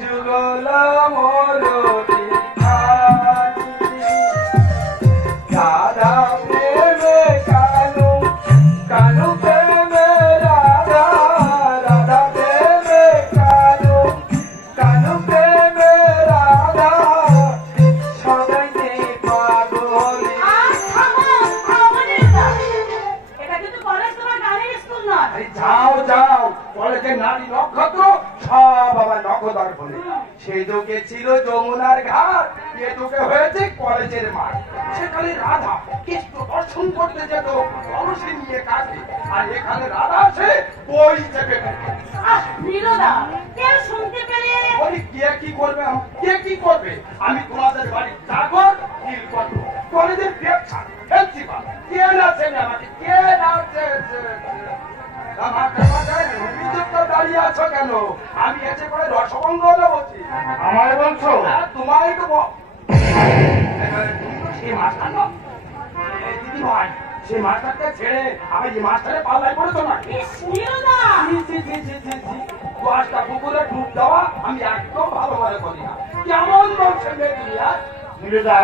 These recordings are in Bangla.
যুগল মরতি খানি রাধা প্রেমে কানু কানু প্রেমে রাধা রাধা প্রেমে কানু কানু প্রেমে রাধা সবাই নেই পাগলি। যাও যাও, কলেজের নারী নক্ষত্র সব আমার নখদর বলে। সে যুগে ছিল যমুনার ঘাট, এ যুগে হয়েছে কলেজের মাঠ। সেখানে রাধা কৃষ্ণ দর্শন করতে যেত কলসি নিয়ে কাছে, আর এখানে রাধা সে বই চেপে ফেলে। বলি কে কি করবে, কে কি করবে? আমি তোমাদের বাড়ির চাকর, নীল করবো কলেজের ব্যবসা প্রিন্সিপাল। কে না চেনে আমাকে, কে না চেনে? দাঁড়িয়ে আছো কেন? আমি এসে করে রসভঙ্গ বলছি। আমায় বলছো? তোমায় তো সেই মাস্টার না দিদি ভাই, সেই মাস্টারকে ছেড়ে আমি এই মাস্টারে পাল্লাই পড়েছো না? দশটা পুকুরে ডুব দেওয়া আমি একদম ভালো মনে করি না। কেমন বলছে মেয়ে? নীলুদা,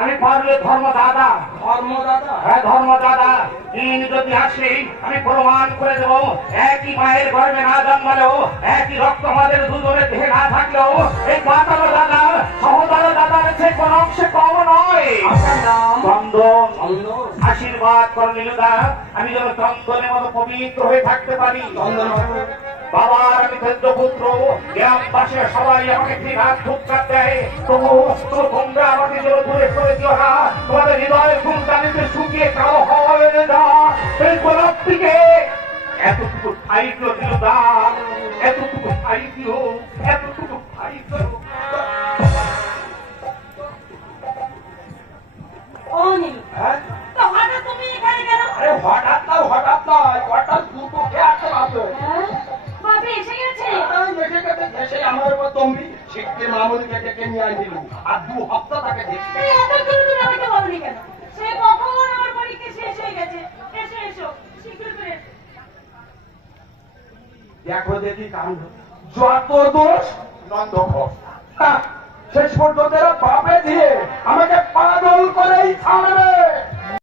আমি পারলে ধর্মদাদা। ধর্মদাদা? হ্যাঁ ধর্মদাদা। ইনি যদি আসে আমি প্রমাণ করে দেবো, একই মায়ের গর্ভে না জন্মালেও, একই রক্ত আমাদের দুজনের দেহে না থাকলেও, এই পাতালো দাদা সহদালো দাদার চেয়ে কোন অংশে কম নয়। চন্দন, আশীর্বাদ কর নীলুদা, আমি যেন চন্দনের মতো পবিত্র হয়ে থাকতে পারি। বাবার আমি চন্দ্র পুত্র, গ্রামবাসী সবাই আমাকে ঠিক হাত ধুৎকার দেয়, তবু তোমরা আমাকে যেন দূরে সরে দিও না। তোমাদের হৃদয়ের ফুলদানিতে শুকিয়ে কালো হয়ে যা এই গোলাপটিকে এতটুকু ঠাই দিল দা, এতটুকু ঠাই দিও, এতটুকু ঠাই দিও। হঠাৎ না হঠাৎ নয়, হঠাৎ দুটো খেয়ে আসতে পারবে। আমার উপর তুমি শিখতে মামুনিকে ডেকে নিয়ে আসিল, আর 2 হপ্তাহ তাকে দেখি। দেখো দেখি কাণ্ড, যত দোষ নন্দ ঘোষ। শেষ পর্যন্ত বাপে দিয়ে আমাকে পাগল করেই ছাড়বে।